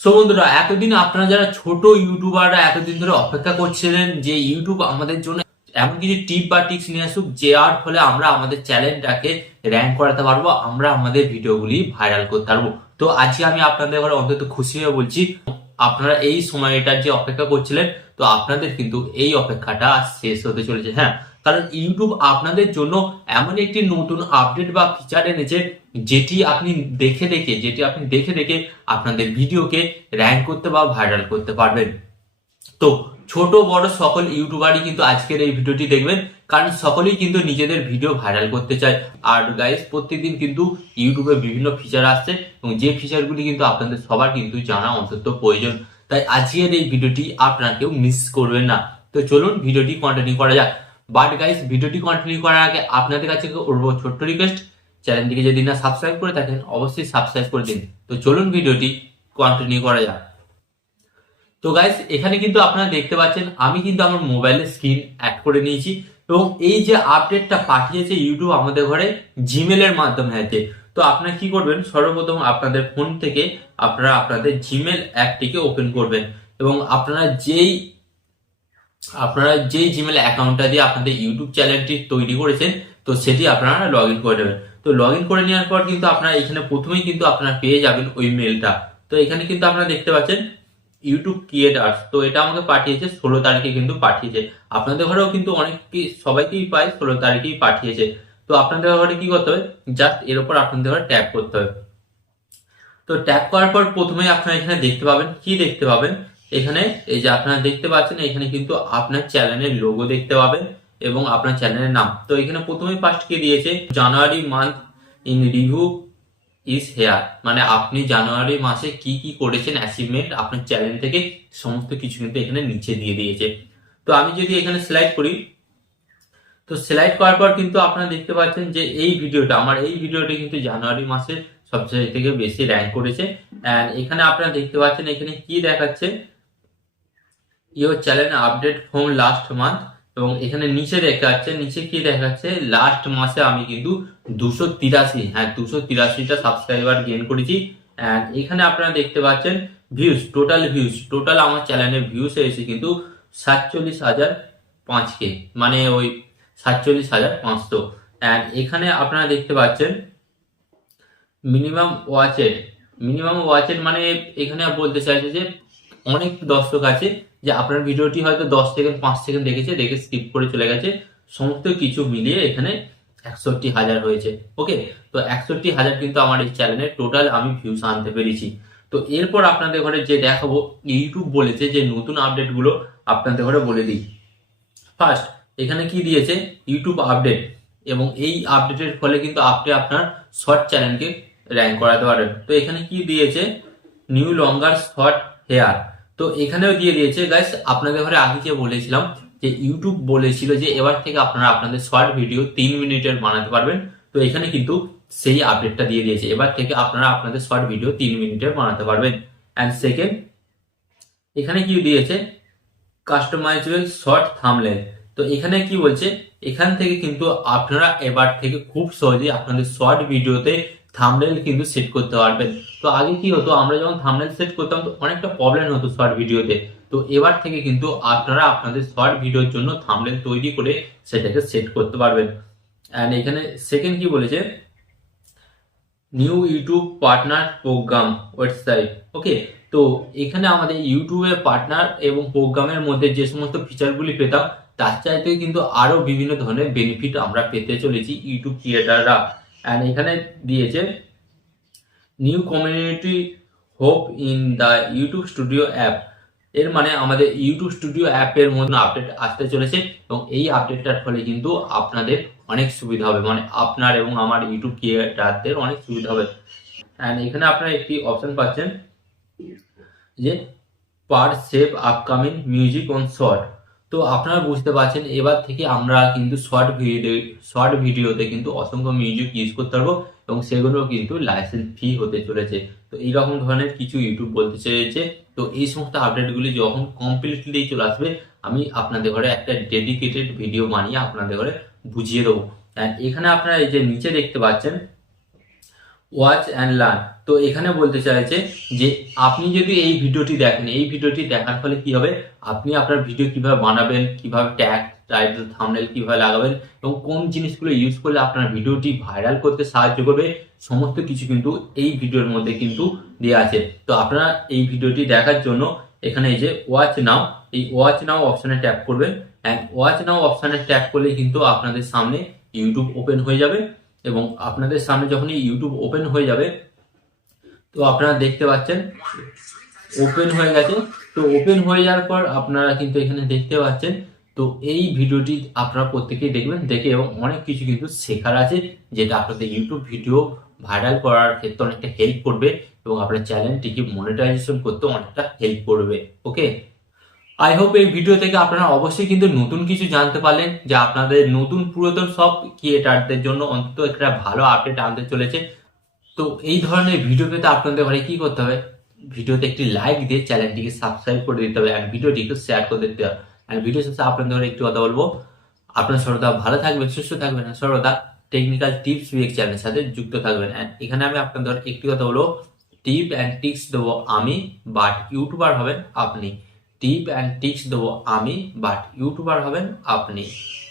So বন্ধুরা, এতদিন আপনারা যারা ছোট ইউটিউবাররা এতদিন ধরে অপেক্ষা করছিলেন যে ইউটিউব আমাদের জন্য এমন কিছু টিপ বা টিক্স নিয়ে আসুক যার ফলে আমরা আমাদের চ্যানেলটাকে র্যাঙ্ক করাতে পারবো, আমরা আমাদের ভিডিওগুলি ভাইরাল করতে পারবো। তো আজকে আমি আপনাদের ঘরে অন্তত খুশি হয়ে বলছি, আপনারা এই সময়টার যে অপেক্ষা করছিলেন, তো আপনাদের কিন্তু এই অপেক্ষাটা শেষ হতে চলেছে। হ্যাঁ, কারণ ইউটিউব আপনাদের জন্য এমন একটি নতুন আপডেট বা ফিচার এনেছে যেটি আপনি দেখে দেখে আপনাদের ভিডিওকে র্যাঙ্ক করতে বা ভাইরাল করতে পারবেন। তো ছোট বড় সকল ইউটিউবারই কিন্তু আজকের এই ভিডিওটি দেখবেন, কারণ সকলেই কিন্তু নিজেদের ভিডিও ভাইরাল করতে চায়। আর গাইস, প্রত্যেকদিন কিন্তু ইউটিউবে বিভিন্ন ফিচার আসছে এবং যে ফিচারগুলি কিন্তু আপনাদের সবার কিন্তু জানা অন্তত প্রয়োজন। তাই আজকের এই ভিডিওটি আপনারা কেউ মিস করবেন না। তো চলুন ভিডিওটি কন্টিনিউ করা যাক। বাট গাইস, ভিডিওটি কন্টিনিউ করার আগে আপনাদের কাছে করবো ছোট্ট রিকোয়েস্ট, চ্যানেলটিকে যদি না সাবস্ক্রাইব করে থাকেন অবশ্যই সাবস্ক্রাইব করে দিন। তো চলুন ভিডিওটি কন্টিনিউ করা যাক। তো গাইস, এখানে কিন্তু আপনারা দেখতে পাচ্ছেন আমি কিন্তু আমার মোবাইলের স্ক্রিন অ্যাড করে নিয়েছি এবং এই যে আপডেটটা পাঠিয়েছে ইউটিউব আমাদের ঘরে জিমেল এর মাধ্যমে আছে। তো আপনারা কি করবেন, সর্বপ্রথম আপনাদের ফোন থেকে আপনারা আপনাদের জিমেল অ্যাপটিকে ওপেন করবেন এবং আপনারা যেই জিমেল অ্যাকাউন্টটা দিয়ে আপনাদের ইউটিউব চ্যানেলটি তৈরি করেছেন, তো সেটি আপনারা লগ ইন করে নেবেন। তো লগ ইন করে নেওয়ার পর কিন্তু আপনারা এখানে প্রথমেই কিন্তু আপনারা পেয়ে যাবেন ওই মেলটা। তো এখানে কিন্তু আপনারা দেখতে পাচ্ছেন ইউটিউব ক্রিয়েটার্স, তো এটা আমাকে পাঠিয়েছে 16 তারিখে কিন্তু পাঠিয়েছে। আপনাদের ঘরেও কিন্তু সবাইকেই পায় 16 তারিখেই পাঠিয়েছে। তো আপনাদের ঘরে কি করতে হবে, জাস্ট এর উপর আপনাদের ঘরে ট্যাপ করতে হবে। তো ট্যাপ করার পর প্রথমেই আপনারা এখানে দেখতে পাবেন, কি দেখতে পাবেন, এখানে এই যে আপনারা দেখতে পাচ্ছেন এখানে কিন্তু আপনার চ্যানেলের লোগো দেখতে পাবেন এবং আপনার চ্যানেলের নাম। তো এখানে প্রথমেই ফার্স্ট কি দিয়েছে, January month in review is here, মানে আপনি জানুয়ারি মাসে কি কি করেছেন অ্যাচিভমেন্ট আপনার চ্যানেল থেকে, সমস্ত কিছু কিন্তু এখানে নিচে দিয়ে দিয়েছে। তো আমি যদি এখানে সিলেক্ট করি, তো সিলেক্ট করার পর কিন্তু আপনারা দেখতে পাচ্ছেন যে আমার এই ভিডিওটি কিন্তু জানুয়ারি মাসে সবচেয়ে থেকে বেশি র্যাঙ্ক করেছে। এন্ড এখানে আপনারা দেখতে পাচ্ছেন এখানে কি দেখাচ্ছে, your channel update from last month, এবং এখানে নিচে কি দেখাচ্ছে, লাস্ট মাসে আমি কিন্তু 283টা সাবস্ক্রাইবার গেইন করেছি। এন্ড এখানে আপনারা দেখতে পাচ্ছেন টোটাল আমার চ্যানেলের ভিউজ এসেছে কিন্তু 47,005 কে, মানে ওই 47,500। এন্ড এখানে আপনারা দেখতে পাচ্ছেন মিনিমাম ওয়াচের মানে এখানে বলতে চাইছে যে অনেক দর্শক আছে যে আপনার ভিডিওটি হয়তো 10 সেকেন্ড 5 সেকেন্ড দেখেছে, দেখে স্কিপ করে চলে গেছে, সমস্ত কিছু মিলিয়ে এখানে 61,000 হয়েছে। ওকে, তো 61,000 কিন্তু আমার এই চ্যানেলে টোটাল আমি ভিউস আনতে পেরেছি। তো এরপর আপনাদের ঘরে যে দেখাবো, ইউটিউব বলেছে যে নতুন আপডেট গুলো আপনাদের ঘরে বলে দিই। ফার্স্ট এখানে কি দিয়েছে, ইউটিউব আপডেট, এবং এই আপডেটের ফলে কিন্তু আপনি আপনার শর্ট চ্যানেলকে র্যাঙ্ক করাতে পারেন। তো এখানে কি দিয়েছে, নিউ লঙ্গার শর্ট হেয়ার, তো এখানেও দিয়ে দিয়েছে। গাইস, আপনাদের ঘরে আগে যে বলেছিলাম যে ইউটিউব বলেছিল যে এবার থেকে আপনারা আপনাদের শর্ট ভিডিও 3 মিনিটের বানাতে পারবেন, তো এখানে কিন্তু সেই আপডেটটা দিয়ে দিয়েছে, এবার থেকে আপনারা আপনাদের শর্ট ভিডিও 3 মিনিটের বানাতে পারবেন। অ্যান্ড সেকেন্ড এখানে কি দিয়েছে, কাস্টমাইজেবল শর্ট থাম্বনেল, তো এখানে কি বলছে, এখান থেকে কিন্তু আপনারা এবার থেকে খুব সহজেই আপনাদের শর্ট ভিডিওতে থাম্বনেল কিন্তু সেট করতে পারবেন। তো আগে কি হতো, আমরা যখন থাম্বনেল সেট করতাম তো অনেকটা প্রবলেম হতো শর্ট ভিডিওতে। তো এবার থেকে কিন্তু আপনারা আপনাদের শর্ট ভিডিওর জন্য থাম্বনেল তৈরি করে সেটাকে সেট করতে পারবেন। এন্ড এখানে সেকেন্ড কি বলেছে, new YouTube partner program website. Okay, তো এখানে আমাদের ইউটিউবের পার্টনার এবং প্রোগ্রামের মধ্যে যে সমস্ত ফিচারগুলি পেতাম তার চাইতে কিন্তু আরো বিভিন্ন ধরনের বেনিফিট আমরা পেতে চলেছি ইউটিউব ক্রিয়েটাররা। এন্ড এখানে দিয়েছে new community hope in the YouTube studio app, এর মানে আমাদের ইউটিউব স্টুডিও অ্যাপের মধ্যে আপডেট আসতে চলেছে এবং এই আপডেটটার ফলে কিন্তু আপনাদের অনেক সুবিধা হবে, মানে আপনার এবং আমার ইউটিউব ক্রিয়েটারদের অনেক সুবিধা হবে। অ্যান্ড এখানে আপনারা একটি অপশন পাচ্ছেন যে pre save upcoming music on short, তো আপনারা বুঝতে পারছেন এবার থেকে আমরা কিন্তু শর্ট ভিডিওতে কিন্তু অসংখ্য মিউজিক ইউজ করতে পারবো এবং সেগুলো কিন্তু লাইসেন্স ফি হতে চলেছে। তো এইরকম ধরনের কিছু ইউটিউব বলতে চেয়েছে। তো এই সমস্ত আপডেটগুলি যখন কমপ্লিটলি চলে আসবে, আমি আপনাদের ঘরে একটা ডেডিকেটেড ভিডিও বানিয়ে আপনাদের ঘরে বুঝিয়ে দেবো। এখানে আপনারা এই যে নিচে দেখতে পাচ্ছেন ওয়াচ অ্যান্ড লার্ন, তো এখানে বলতে চাইছে যে আপনি যদি এই ভিডিওটি দেখেন, এই ভিডিওটি দেখার ফলে কি হবে, আপনি আপনার ভিডিও কিভাবে বানাবেন, কিভাবে ট্যাগ, টাইটেল, থাম্বনেল কিভাবে লাগাবেন এবং কোন জিনিসগুলো ইউজ করলে আপনার ভিডিওটি ভাইরাল করতে সাহায্য করবে, সমস্ত কিছু কিন্তু এই ভিডিওর মধ্যে কিন্তু দেওয়া আছে। তো আপনারা এই ভিডিওটি দেখার জন্য এখানে এই যে ওয়াচ নাও, এই ওয়াচ নাও অপশনে ট্যাপ করবেন। অ্যান্ড ওয়াচ নাও অপশনে ট্যাপ করলে কিন্তু আপনাদের সামনে ইউটিউব ওপেন হয়ে যাবে এবং আপনাদের সামনে যখন ইউটিউব ওপেন হয়ে যাবে তো আপনারা দেখতে পাচ্ছেন ওপেন হয়ে গেছে। তো ওপেন হয়ে যাওয়ার পর আপনারা কিন্তু এখানে দেখতে পাচ্ছেন। তো এই ভিডিওটি আপনারা প্রত্যেকেই দেখবেন, দেখে এবং অনেক কিছু কিন্তু শেখার আছে, যেটা আপনাদের ইউটিউব ভিডিও ভাইরাল করার ক্ষেত্রে অনেকটা হেল্প করবে এবং আপনার চ্যানেলটিকে মনিটাইজেশন করতে অনেকটা হেল্প করবে। ওকে, আই হোপ এই ভিডিও থেকে আপনারা অবশ্যই কিন্তু নতুন কিছু জানতে পারলেন, যে আপনাদের নতুন পুরাতন সব ক্রিয়েটারদের জন্য অন্তত একটা ভালো আপডেট আনতে চলেছে। তো এই ধরনের ভিডিও পেতে আপনাদের ঘরে কি করতে হবে, ভিডিওতে একটি লাইক দিয়ে চ্যানেলটিকে সাবস্ক্রাইব করে দিতে হবে, অ্যান্ড ভিডিওটি একটু শেয়ার করে দিতে হবে। অ্যান্ড ভিডিও শেষে আপনাদের ঘরে একটি কথা বলবো, আপনার সর্বদা ভালো থাকবেন, সুস্থ থাকবেন, আর সর্বদা টেকনিক্যাল টিপস বিএক চ্যানেলের সাথে যুক্ত থাকবেন। অ্যান্ড এখানে আমি আপনাদের একটি কথা বলবো, টিপ অ্যান্ড টিপস দেবো আমি, বাট ইউটিউবার হবেন আপনি। টিপ অ্যান্ড টিপস দেবো আমি, বাট ইউটিউবার হবেন আপনি।